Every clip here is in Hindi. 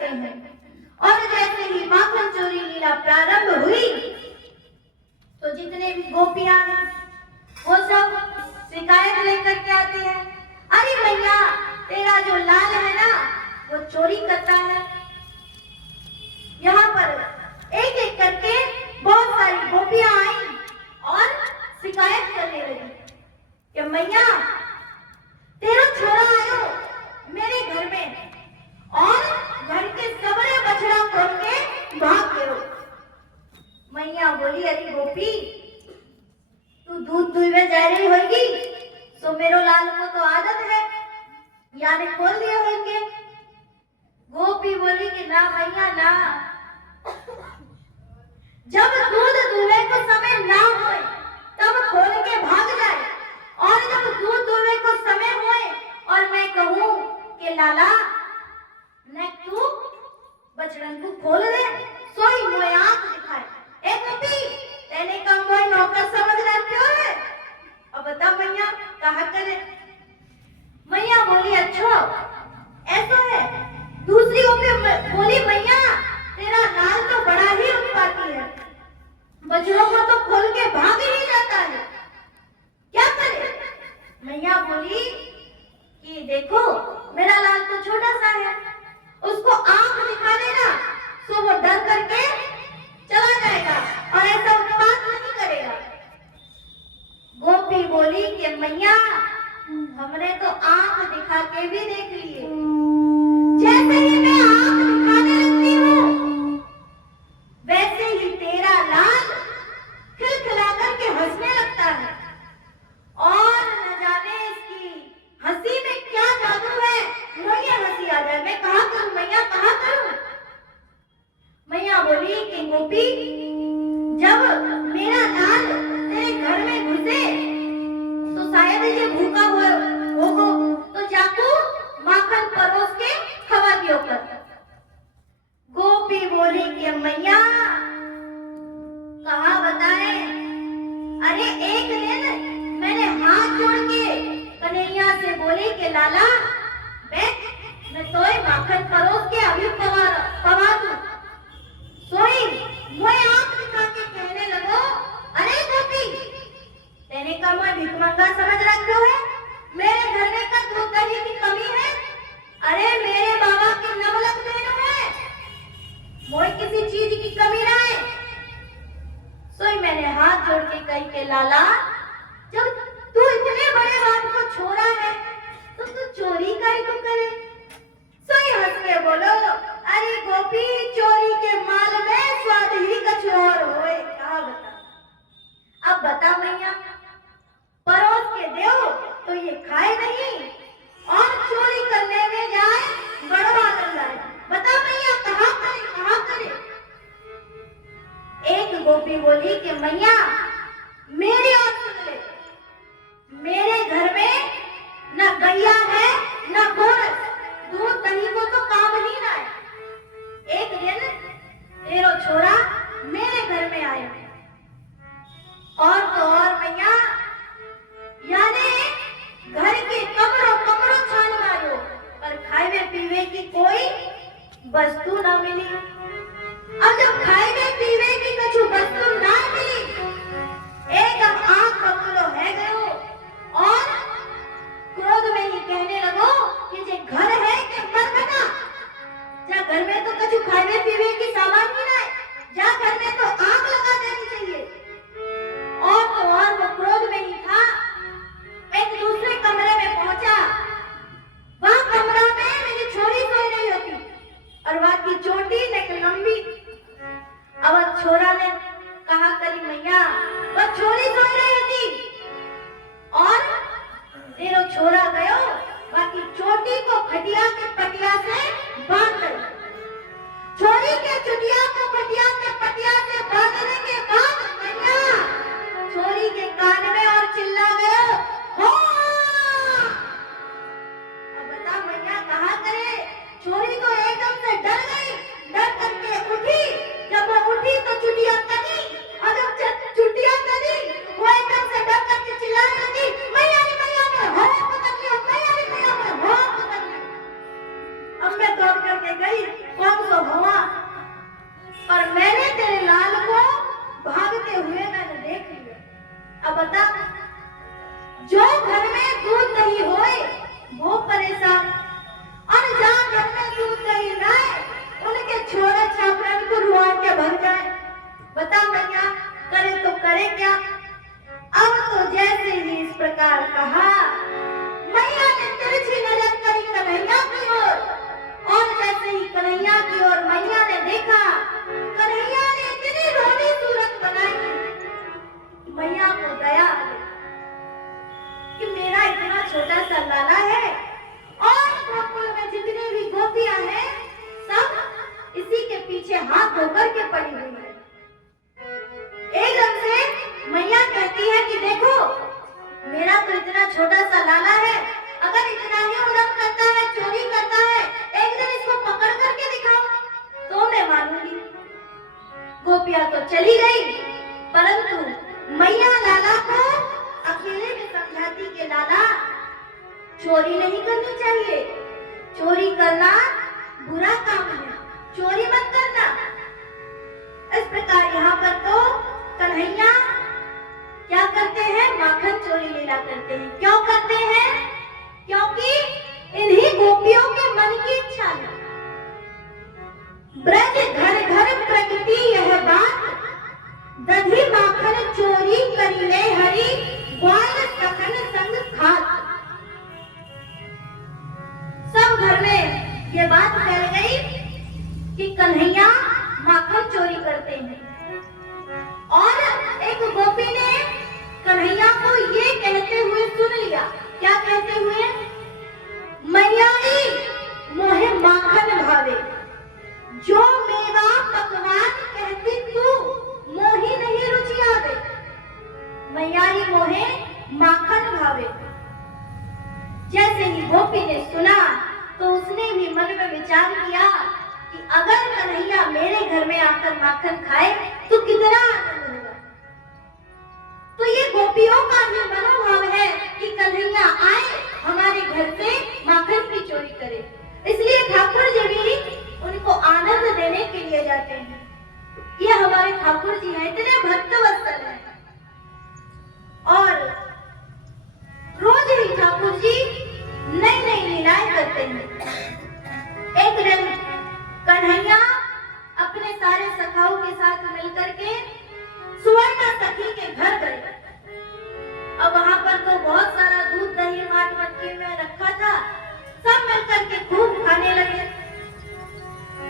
करते हैं। और जैसे ही माखन चोरी लीला प्रारंभ हुई तो जितने भी गोपियां हैं वो सब शिकायत लेकर के आते हैं, अरे मैया तेरा जो लाल है ना वो चोरी करता है। यहाँ पर एक एक करके बहुत सारी गोपियां आई और शिकायत करने लगी कि मैया तेरा छोरा आयो मेरे घर में और घर के सबरे बछड़ा खोल के भाग गयो। मैया बोली, अरे गोपी तू दूध दुहवे जा रही होगी तो मेरो लाल को तो आदत है यानी खोल दिए होंगे। गोपी बोली कि ना भैया ना, जब दूध दुहवे को समय ना हो तब खोल के भाग जाए, और जब दूध दुहवे को समय होए और मैं कहूं कि लाला न तू बचड़न को खोल दे सोई मोए आंख दिखाए। ए गोपी तेने का मोए नौकर समझ रखो है, अब बता मैया कहा करे। मैया बोली अच्छा ऐसा है। दूसरी गोपी बोली मैया तेरा लाल तो बड़ा ही उत्पाती है, बछड़ों को तो खोल के भाग ही जाता है, क्या करे। मैया बोली कि देखो मेरा लाल तो छोटा सा है, उसको आंख दिखा देना तो वो डर करके चला जाएगा और ऐसा उत्पात नहीं करेगा। गोपी बोली कि मैया हमने तो आंख दिखा के भी देख लिए, जैसे ही मैं आंख दिखाने लगती हूँ वैसे ही तेरा लाल खिलखिला करके हंसने लगता है, और न जाने इसकी हंसी में क्या जादू है, मुझे हंसी आ जाए। मैं कहा करूं मैया कहा करूं। मैया बोली कि गोपी जब मेरा लाल तेरे घर में घुसे तो शायद ये भूखा होगो तो जाकू माखन परोस के खवा दियो कर। गोपी बोली कि मैया कहा बताए। अरे एक दिन मैंने हाथ जोड़ के कन्हैया से बोली कि लाला मैं सोई माखन परोस के अभी पवा दूं। सोई मोए आंख दिखा के कहने लगो, अरे गोपी तेने का मैं भिखमंगा समझ रखो है, मेरे घर में का दूध दही की कमी है, अरे मेरे बाबा के नवलक देनो है, मोए किसी चीज की कमी ना है। सोई मैंने हाथ जोड़ के कही के लाला जब तू इतने बड़े बाप को छोड़ा है तो तू चोरी काहे को करे। सोई हंस के बोलो, अरे गोपी चोरी के माल में स्वाद ही कुछ और होए, क्या बता। अब बता मैया परोस के दो तो ये खाए नहीं और चोरी करने में जाए बड़वा कर लाए, बता मैया कहाँ करे कहाँ करे। एक गोपी बोली कि मैया मेरी और सुन ले, मेरे घर में न गैया है न गोरस, दूध दही को तो काम ही ना है। एक दिन तेरो छोरा मेरे घर में आया और तो और मैया यानी घर के कमरों कमरों छान मारो पर खाए पीवे की कोई वस्तु ना मिली। अब जब खाए पीवे की कुछ वस्तु ना मिली एकदम आंख बबूलो है गयो और क्रोध में ही कहने लगो कि जे घर है कि मर बना, जा घर में तो कुछ खाने पीने की सामान ही ना है, जा घर में तो आग लगा देनी चाहिए। और तो और वो क्रोध में ही था, एक दूसरे कमरे में पहुंचा, वहां कमरा में मेरी छोरी सोई रही होती और वहां की चोटी एक लंबी। अब छोरा ने कहा करी मैया वो छोरी सोई रही थी और तेरो छोरा गयो बाकी चोटी को खटिया के पटिया से बांध दो। छोरी के चुटिया को खटिया के पटिया से बांधने के बाद मैया छोरी के कान में और चिल्ला गयो, हो। अब बता मैया कहा करे। छोरी तो एकदम से डर गई, डर करके उठी, जब वो उठी तो चुटिया गोपियां तो चली गई, परंतु मैया लाला को अकेले में समझाती कि लाला चोरी नहीं करनी चाहिए, चोरी करना बुरा काम है, चोरी मत करना। इस प्रकार यहाँ पर तो कन्हैया क्या करते हैं, माखन चोरी लीला करते हैं। क्यों करते हैं? क्योंकि इन्हीं गोपियों के मन की इच्छा है। ब्रज घर घर प्रगति यह बात, दधी माखन चोरी करिले हरि, ग्वाल सखन संग खात। सब घर में ये बात फैल गई कि कन्हैया माखन चोरी करते हैं। और एक गोपी ने कन्हैया को ये कहते हुए सुन लिया। क्या कहते हुए? मैयारी मोहे माखन भावे, जो मेवा पकवान कहती तू, मोही नहीं रुचि आवे। मैयारी मोहे माखन भावे। जैसे ही गोपी ने सुना तो उसने भी मन में विचार किया कि अगर कन्हैया मेरे घर में आकर माखन खाए तो कितना आनंद होगा। तो ये गोपियों का भी मनोभाव है कि कन्हैया आए हमारे घर से माखन की चोरी करे, इसलिए ठाकुर जी भी उनको आनंद देने के लिए जाते हैं। ये हमारे ठाकुर जी हैं, इतने भक्तवत्सल हैं। और रोज ही ठाकुर जी नई नई लीलाएं करते हैं। एक दिन कन्हैया अपने सारे सखाओं के साथ मिलकर के सुवर्णा सखी के घर गए। अब वहां पर तो बहुत सारा दूध दही माट मटके में रखा था, सब मिलकर के खूब खाने लगे।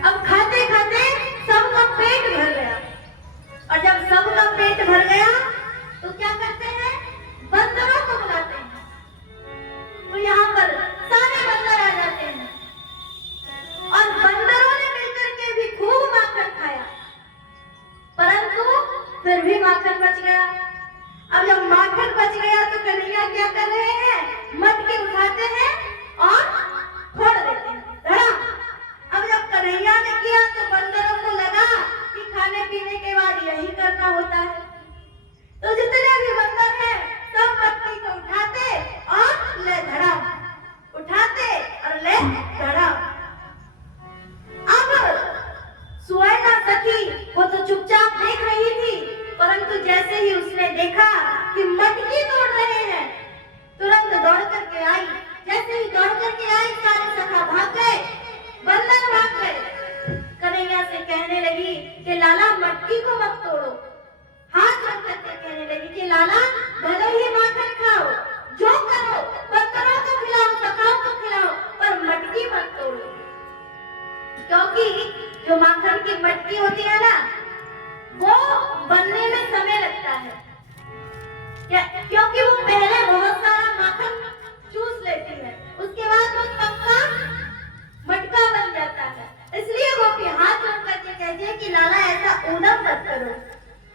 अब खाते खाते सबका पेट भर गया, और जब सबका पेट भर गया तो क्या करते हैं, बंदरों को बुलाते हैं। तो यहाँ पर सारे बंदर आ जाते हैं और बंदरों ने मिलकर के भी खूब माखन खाया, परंतु फिर भी माखन बच गया। अब जब माखन बच गया तो कन्हैया क्या कर रहे हैं, मटके उठाते हैं और फोड़ देते हैं, धड़ाम। अब जब कन्हैया ने किया तो बंदरों को लगा कि खाने पीने के बाद यही करना होता है। तो जितने भी बंदर हैं सब मटकी को उठाते और ले धड़ाम, उठाते और ले धड़ाम। अब सुवर्णा सखी वो तो चुपचाप देख रही थी, परंतु जैसे ही उसने देखा कि मटकी तोड़ रहे हैं, तुरंत दौड़ करके आई। जैसे ही दौड़ करके आई सारे सखा भाग गए, बंदर भाग गए। कन्हैया से कहने लगी कि लाला मटकी को मत तोड़ो, हाथ रख करके कहने लगी कि लाला भले ही माखन खाओ, जो करो, बंदरों को खिलाओ, सखाओं को खिलाओ, पर मटकी मत तोड़ो। क्योंकि जो माखन की मटकी होती है ना, वो बनने में समय लगता है, क्योंकि वो पहले बहुत सारा माखन चूस लेती है, उसके बाद वो पक्का मटका बन जाता है। इसलिए गोपियां